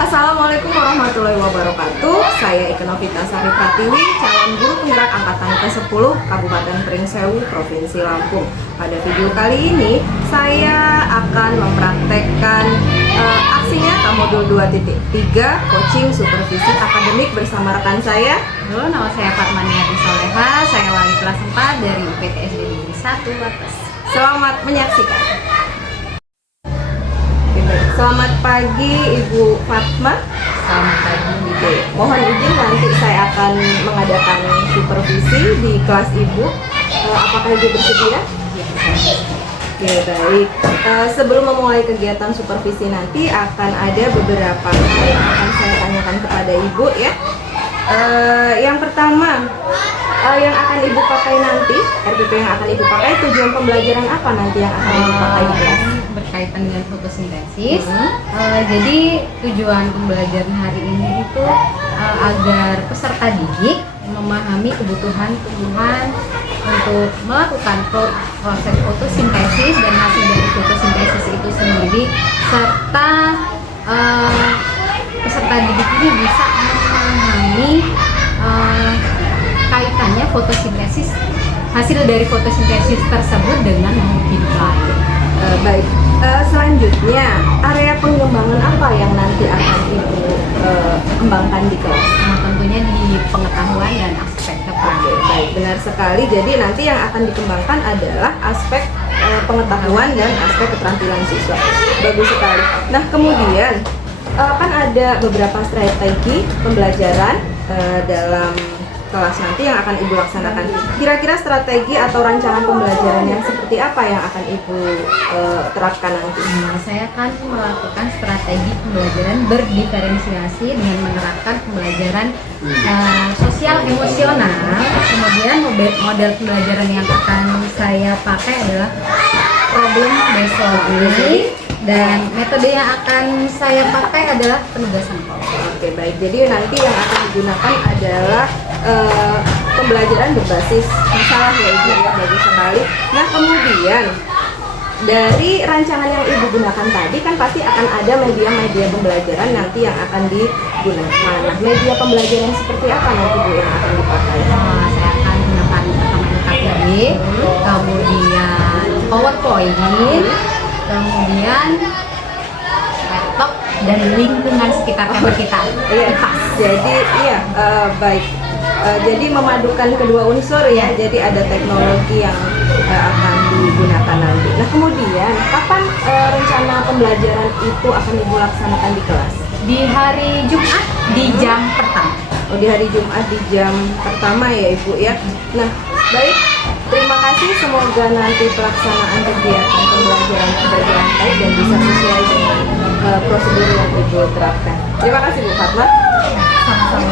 Assalamualaikum warahmatullahi wabarakatuh. Saya Ika Novita Sari Pratiwi, calon guru penggerak angkatan ke-10 Kabupaten Pringsewu, Provinsi Lampung. Pada video kali ini, saya akan mempraktekkan aksi nyata modul 2.3 coaching supervisi akademik bersama rekan saya. Halo, nama saya Fatmaniati Soleha, saya wali kelas 4 dari UPTSD Negeri 1 Wates. Selamat menyaksikan. Selamat pagi Ibu Fatma. Selamat pagi. Mohon izin nanti saya akan mengadakan supervisi di kelas Ibu. Apakah Ibu bersedia? Oke, baik. Sebelum memulai kegiatan supervisi nanti akan ada beberapa hal yang akan saya tanyakan kepada Ibu ya. Yang pertama, yang akan Ibu pakai nanti, RPP yang akan Ibu pakai, tujuan pembelajaran apa nanti yang akan Ibu pakai di kelas? Berkaitan dengan fotosintesis. Jadi tujuan pembelajaran hari ini itu agar peserta didik memahami kebutuhan tumbuhan untuk melakukan proses fotosintesis dan hasil dari fotosintesis itu sendiri, serta peserta didik ini bisa memahami kaitannya fotosintesis, hasil dari fotosintesis tersebut dengan hidup lain. Baik, selanjutnya area pengembangan apa yang nanti akan Ibu kembangkan di kelas? Tentunya di pengetahuan dan aspek keperangan. Baik, benar sekali. Jadi nanti yang akan dikembangkan adalah aspek pengetahuan dan aspek keterampilan siswa. Bagus sekali. Nah, kemudian kan ada beberapa strategi pembelajaran dalam kelas nanti yang akan Ibu laksanakan. Kira-kira strategi atau rancangan pembelajaran yang seperti apa yang akan Ibu terapkan nanti? Saya akan melakukan strategi pembelajaran berdiferensiasi dengan menerapkan pembelajaran sosial emosional. Kemudian model pembelajaran yang akan saya pakai adalah problem based solving, dan metode yang akan saya pakai adalah penugasan kelompok. Oke, baik. Jadi nanti yang akan digunakan adalah pembelajaran berbasis masalah ya Ibu ya, bagus sekali. Nah, kemudian dari rancangan yang Ibu gunakan tadi kan pasti akan ada media-media pembelajaran nanti yang akan digunakan. Nah, media pembelajaran seperti apa nanti Bu yang akan dipakai? Saya akan gunakan pertama KPD, kemudian PowerPoint, kemudian laptop dan lingkungan sekitar tempat kita. Iya, jadi iya, baik. Jadi memadukan kedua unsur ya. Jadi ada teknologi yang akan digunakan nanti. Nah, kemudian kapan rencana pembelajaran itu akan Ibu laksanakan di kelas? Di hari Jumat di jam pertama. Oh, di hari Jumat di jam pertama ya Ibu ya. Nah, baik. Terima kasih. Semoga nanti pelaksanaan kegiatan pembelajaran berjalan baik dan bisa sesuai dengan prosedur yang Ibu terapkan. Terima kasih Bu Fatma. Sama-sama.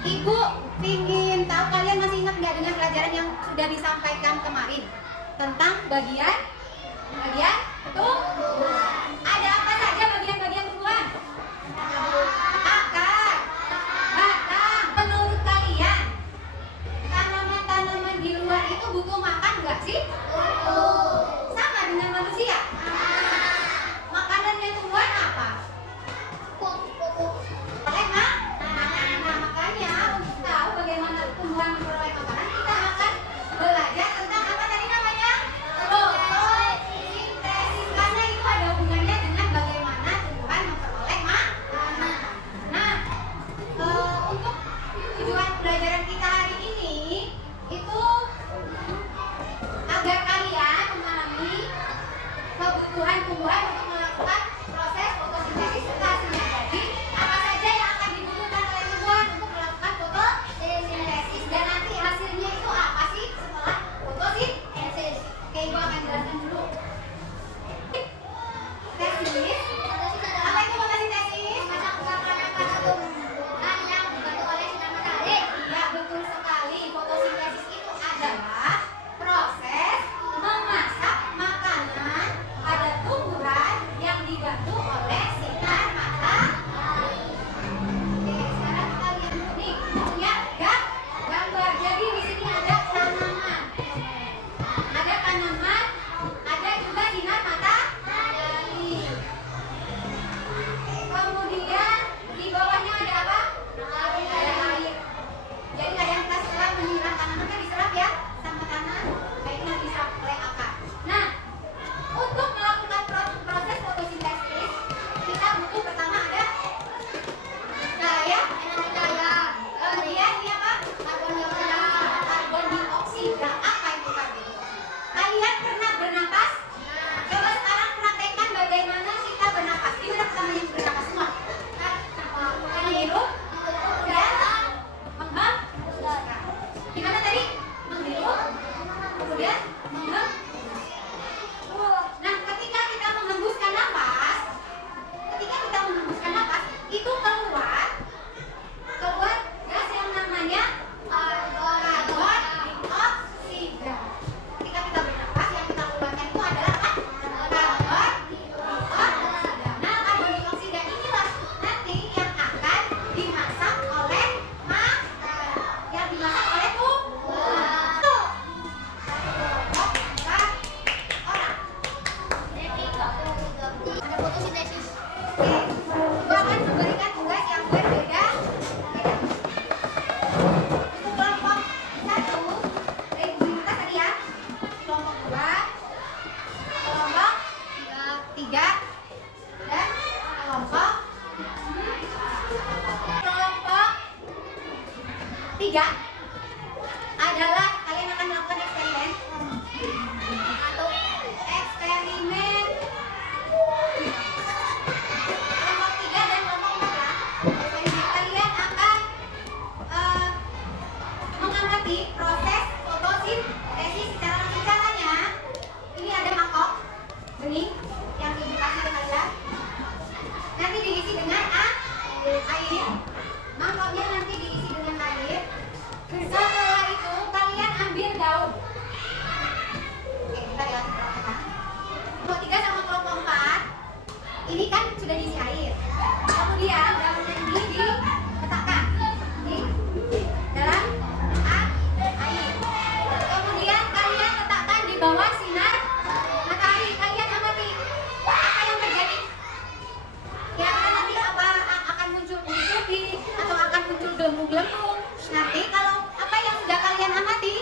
Ibu ingin tahu, kalian masih ingat nggak dengan pelajaran yang sudah disampaikan kemarin tentang bagian tumbuhan? Ada apa saja bagian-bagian tumbuhan? Akar, batang. Menurut kalian, tanaman-tanaman di luar itu butuh makan nggak sih? Sama dengan manusia. kebutuhan tumbuhan untuk melakukan proses fotosintesis setelah hasilnya jadi. Apa saja yang akan dibutuhkan oleh tumbuhan untuk melakukan fotosintesis dan nanti hasilnya itu apa sih setelah fotosintesis? Oke, ibu akan jelaskan dulu. Tesis. Apa itu fotosintesis? Tumbuhan yang dibantu oleh sinar matahari. Ya, betul sekali. Fotosintesis itu adalah proses memasak makanan pada tumbuhan yang dibantu oleh sinar matahari. Oke, sekarang kita lihat dulu nih. Punya gambar. Jadi di sini ada tanaman. Ada tanaman, ada juga sinar matahari. Kemudian di bawahnya ada apa? Ada air. Jadi ada yang kita serap menyiram tanaman kan diserap ya sama tanah, baiknya diserap oleh akar. Nah, untuk melakukan proses fotosintesis kita butuh pertama ada cahaya. Kemudian ini apa? Karbon dioksida. Apa itu karbon dioksida? Kalian pernah bernapas? Coba sekarang praktekkan bagaimana kita bernapas. Ini pertama yang bernapas semua. Menghirup, kemudian menghembuskan. Gimana tadi? Menghirup, kemudian menghembuskan. Nah, ketika kita menghembuskan napas, itu keluar gas yang namanya karbon dioksida. Ketika kita bernapas, yang kita keluarkan itu adalah karbon dioksida. Nah, karbon dioksida inilah nanti yang akan dimasak oleh tumbuhan. Orang. Ada fotosintesis. Ibu akan memberikan tugas yang berbeda. Untuk kelompok 1, rutinitas tadi ya. Kelompok 2, kelompok 3, dan kelompok 3 adalah kalian akan melakukan eksperimen. Atau eksperimen kelompok 3 dan kelompok 4 ya. Eksperimen kalian akan mengamati proses fotosintesis secara langsung. Caranya ini ada mangkok bening yang ibu kasih ke kalian. Nanti diisi dengan air. Mangkoknya nanti diisi dengan air. Setelah itu kalian ambil daun. Oke, kita lihat kelompok 3 sama kelompok 4. Ini kan sudah diisi air. Kemudian daunnya ini diletakkan di dalam air. Kemudian kalian letakkan di bawah sinar matahari. Kalian amati apa yang terjadi. Kira-kira nanti apa akan muncul putih atau akan muncul gelembung-gelembung. Nanti kalau apa yang sudah kalian amati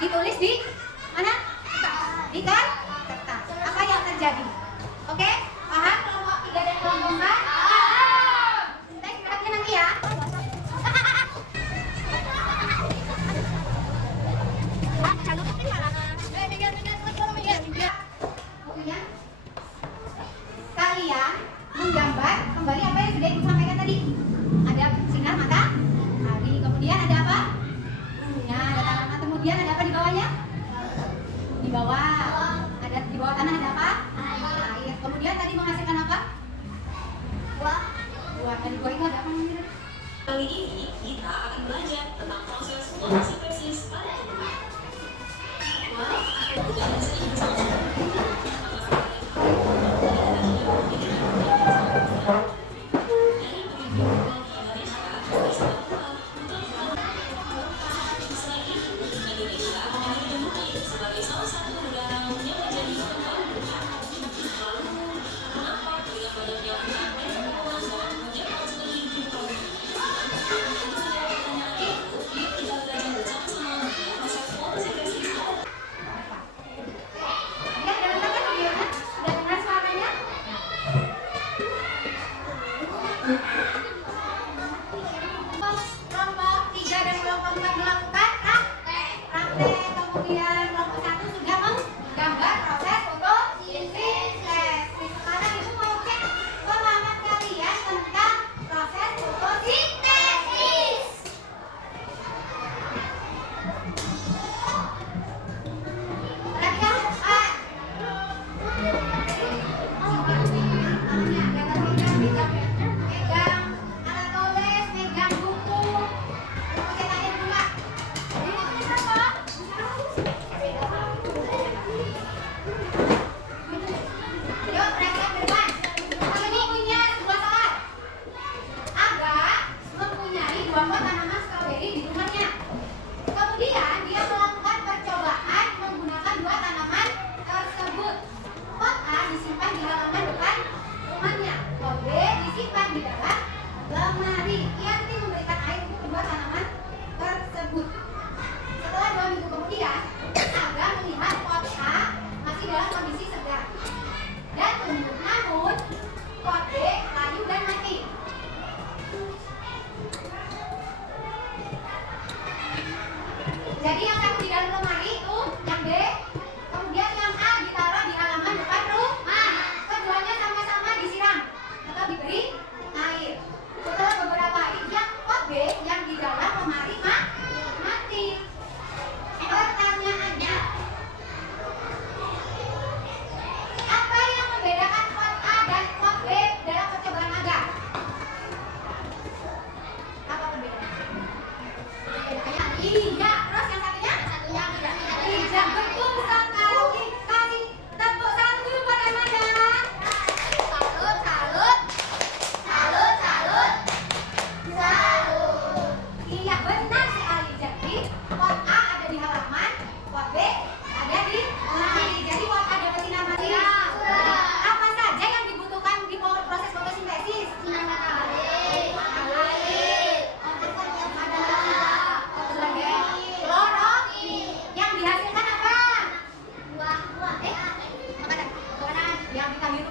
ditulis di mana? Di kertas. Apa yang terjadi? Oke? Paham kelompok 3 dan kelompok 4? Kita istirahatnya nanti ya. Kemudian kalian menggambar kembali apa yang sudah ibu sampaikan tadi. Ada sinar matahari, kemudian ada apa? Ya, ada tanaman. Kemudian ada apa di bawahnya? Di bawah. Ada di bawah tanah ada apa? Air. Kemudian tadi menghasilkan apa? Buah. Dan di bawah itu ada apa namanya? Kali ini kita akan belajar tentang proses fotosintesis pada tumbuhan. Wah, bukan sebagai salah satu negara yang menjadi berkembang. Lalu, kenapa dengan banyaknya hutan dan pepohonan menjadi sebagai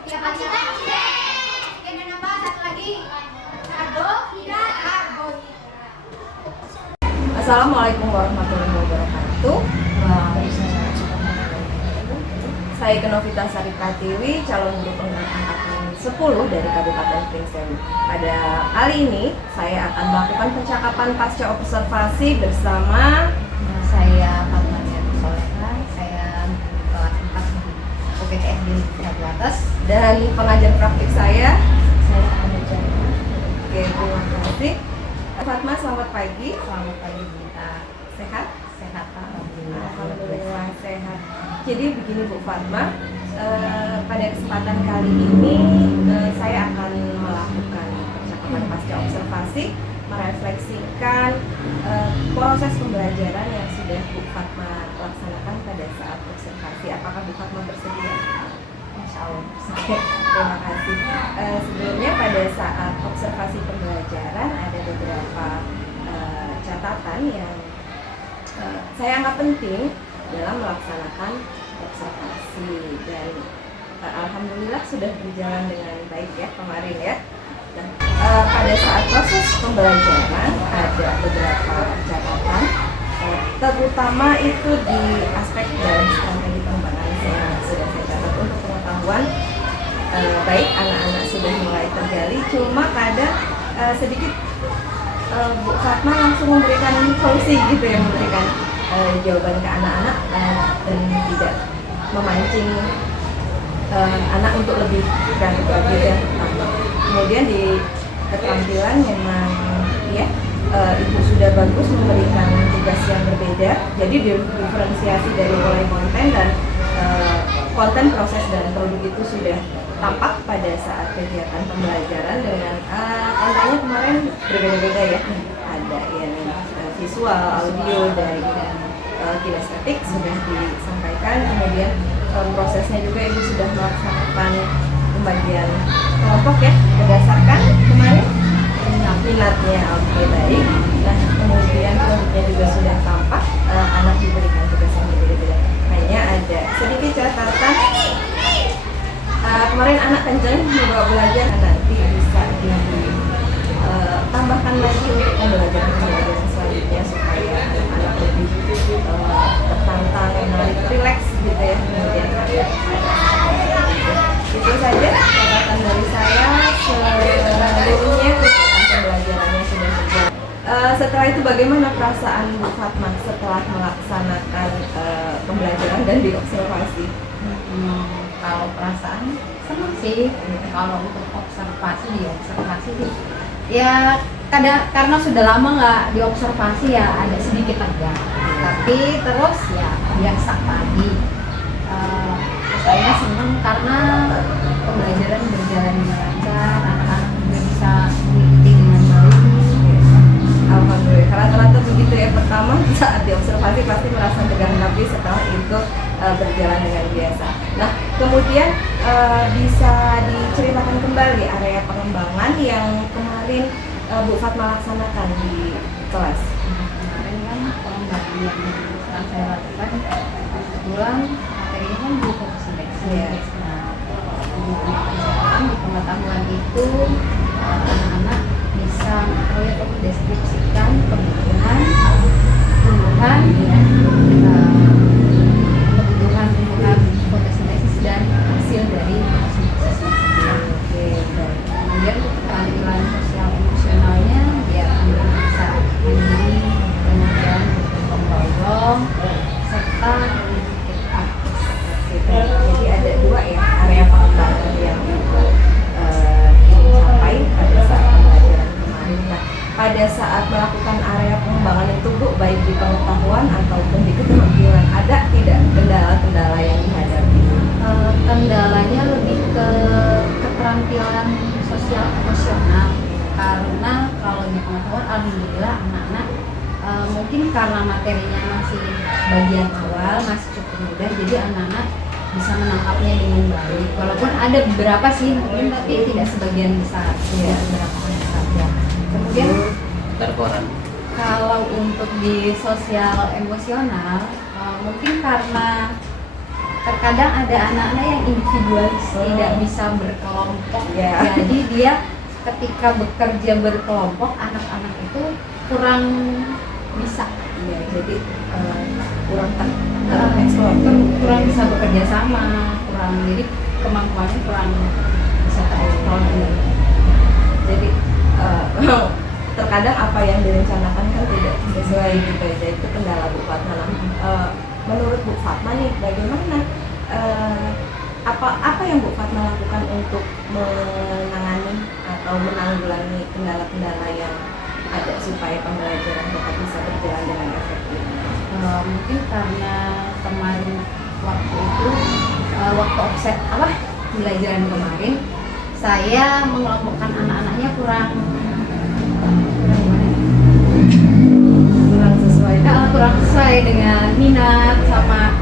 Oksigen. Dan apa? Satu lagi. Karbon. Assalamualaikum warahmatullahi wabarakatuh. Saya Kenovita Sari Pratiwi, calon guru penggerak angkatan 10 dari Kabupaten Pringsewu. Pada kali ini saya akan melakukan percakapan pasca observasi bersama Saya Fatmania Soleha, saya kelas 4 UPTS di Batu Atas. dan pengajar praktik saya. Saya Anuja. Oke, terima kasih. Fatma, selamat pagi. Selamat pagi Bunda. Sehat? Sehat alhamdulillah. Alhamdulillah sehat. Jadi begini Bu Fatma, pada kesempatan kali ini saya akan melakukan percakapan pasca observasi, merefleksikan proses pembelajaran yang sudah Bu Fatma laksanakan pada saat observasi. Apakah Bu Fatma bersedia? Insya Allah. Oke, terima kasih. Sebelumnya pada saat observasi pembelajaran ada beberapa catatan yang saya anggap penting dalam melaksanakan observasi, dan alhamdulillah sudah berjalan dengan baik ya kemarin ya. Nah, pada saat proses pembelajaran ada beberapa catatan, terutama itu di aspek dalam strategi pengembangan yang sudah saya catat untuk pengetahuan. Baik, anak-anak sudah mulai tergali, cuma kadang sedikit Bu Fatma langsung memberikan solusi gitu ya, memberikan jawaban ke anak-anak dan tidak memancing anak untuk lebih kreatif lagi ya. Kemudian di keterampilan memang ya Ibu sudah bagus memberikan tugas yang berbeda, jadi diferensiasi dari mulai konten dan konten, proses dan produk itu sudah tampak pada saat kegiatan pembelajaran dengan kontennya kemarin berbeda-beda ya, ada yang visual, audio, dan kinestetik sudah disampaikan. Kemudian prosesnya juga Ibu sudah melaksanakan pembagian kelompok ya berdasarkan kemarin minatnya. Oke, baik. Nah, kemudian produknya juga sudah tampak, anak diberikan tugas yang berbeda-beda. Hanya ada sedikit catatan, kemarin anak kenceng membawa belajar, nanti bisa ditambahkan lagi untuk pembelajaran selanjutnya supaya anak-anak lebih tertantang, menarik, rileks gitu ya. Kemudian itu saja catatan dari saya. Seluruhnya kegiatan pembelajarannya sudah berjalan. Setelah itu bagaimana perasaan Bu Fatma setelah melaksanakan pembelajaran dan diobservasi? Kalau perasaan senang sih. Kalau untuk observasi ya kadang karena sudah lama nggak diobservasi ya ada sedikit tegang, tapi terus ya biasa lagi. Saya senang karena pembelajaran berjalan dengan lancar, anak-anak juga bisa mengikuti dengan baik. Alhamdulillah, rata-rata begitu ya. Pertama saat diobservasi pasti merasa tegang, tapi setelah itu berjalan dengan biasa. Nah, kemudian bisa diceritakan kembali area pengembangan yang kemarin Bu Fatma laksanakan di kelas. Kemarin kan pengembangan yang sedang saya lakukan, kebetulan materinya kan di seleksi. Iya. Nah, di pengetahuan itu anak-anak bisa mendeskripsikan kebutuhan fotosintesis dan hasil dari fotosintesis. Oke, baik. Kemudian keterampilan sosial emosionalnya biar anak bisa mandiri, kemudian bergotong-royong, serta berpikir kritis. Jadi ada dua ya area pengembangan yang dicapai pada saat pembelajaran kemarin. Nah, pada saat melakukan area pengembangan itu Bu, baik di pengetahuan ataupun di keterampilan, ada tidak kendala-kendala yang dihadapi? Kendalanya lebih ke keterampilan sosial emosional, karena kalau di pengetahuan alhamdulillah anak-anak mungkin karena materinya masih bagian awal, masih cukup mudah, jadi anak-anak bisa menangkapnya dengan baik. Walaupun ada beberapa sih mungkin, tapi tidak sebagian besar, tidak beberapa anak saja. Kemudian kalau untuk di sosial emosional mungkin karena terkadang ada anak-anak yang individualis, Oh. tidak bisa berkelompok. Ya. Jadi dia ketika bekerja berkelompok, anak-anak itu kurang bisa, Iya, jadi kurang tereksplor. kurang bisa bekerja sama, kurang, jadi kemampuannya kurang bisa tereksplor. Jadi terkadang apa yang direncanakan kan tidak sesuai gitu ya. Itu kendala Bu Fatma. Nah, menurut Bu Fatma nih bagaimana apa yang Bu Fatma lakukan untuk menangani atau menanggulangi kendala-kendala yang ada supaya pembelajaran tetap bisa berjalan dengan efektif? Mungkin karena kemarin waktu itu waktu offset pembelajaran kemarin, saya mengelompokkan anak-anaknya kurang kurang sesuai dengan minat sama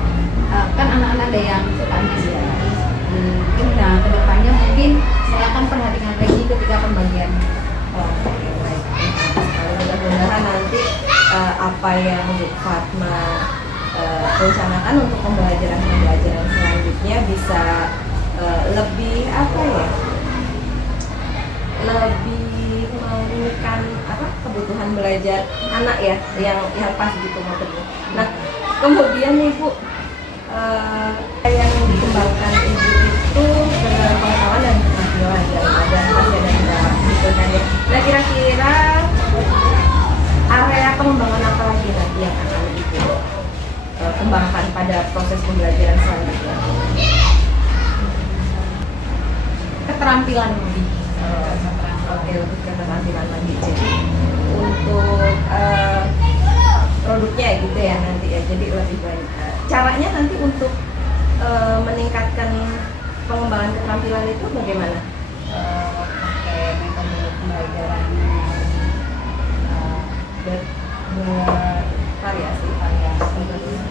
kan anak-anak ada yang suka nasionalis. Mungkin kedepannya mungkin saya akan perhatikan lagi ketika pembagian. Oke, baik. Mudah-mudahan nanti apa yang Bu Fatma rencanakan untuk pembelajaran selanjutnya bisa lebih lebih meminikan kebutuhan belajar anak ya yang pas gitu maksudnya. Nah, kemudian nih Bu, yang dikembangkan Ibu itu pengetahuan dan keterampilan dan masih ada kendala gitu kan ya. Nah, kira-kira area pengembangan apa lagi nanti yang akan Ibu kembangkan pada proses pembelajaran selanjutnya? Keterampilan lebih. Oke, lebih ke keterampilan lagi. Jadi untuk produknya gitu ya nanti ya. Jadi lebih banyak. Caranya nanti untuk meningkatkan pengembangan keterampilan itu bagaimana? Pakai metode pembelajaran Bervariasi. Kemudian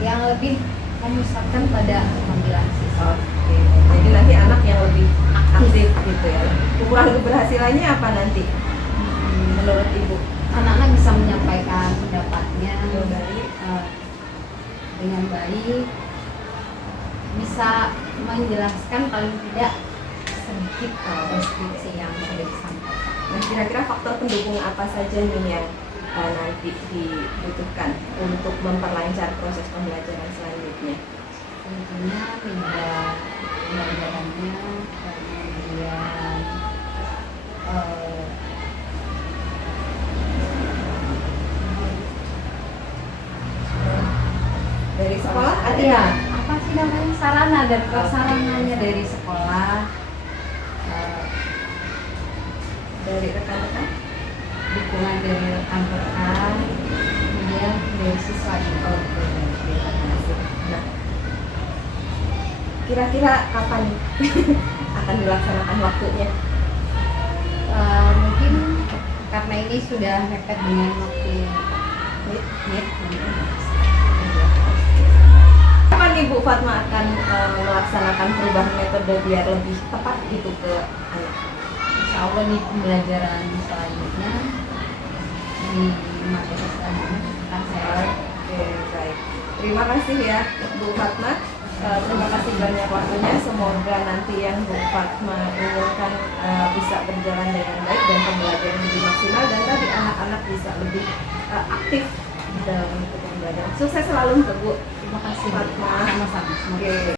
yang lebih memusatkan pada keterampilan siswa. Oke, jadi nanti anak yang lebih aktif gitu ya. Ukuran keberhasilannya apa nanti menurut Ibu? Anak-anak bisa menyampaikan pendapatnya dengan baik, bisa menjelaskan paling tidak sedikit deskripsi yang sudah disampaikan. Nah, kira-kira faktor pendukung apa saja nih yang nanti dibutuhkan untuk memperlancar proses pembelajaran selanjutnya? Tentunya tidak pembelajarannya, kemudian Dari sekolah ada iya, apa sih namanya, sarana dan prasarananya dari sekolah, dari rekan-rekan? dukungan dari rekan-rekan, kemudian dari siswa juga. Oke, terima kasih. Nah, kira-kira kapan akan dilaksanakan waktunya? Mungkin karena ini sudah mepet dengan waktu NIT, Kapan nih Bu Fatma akan melaksanakan perubahan metode biar lebih tepat gitu ke anak? insya Allah nih pembelajaran selanjutnya di materi selanjutnya akan saya. Oke, baik. Terima kasih ya Bu Fatma. Terima kasih banyak waktunya. Semoga nanti yang Bu Fatma inginkan bisa berjalan dengan baik dan pembelajaran lebih maksimal dan tadi anak-anak bisa lebih aktif dalam mengikuti pembelajaran. Sukses selalu untuk Bu Terima kasih Fatma. sama-sama. Semoga Oke.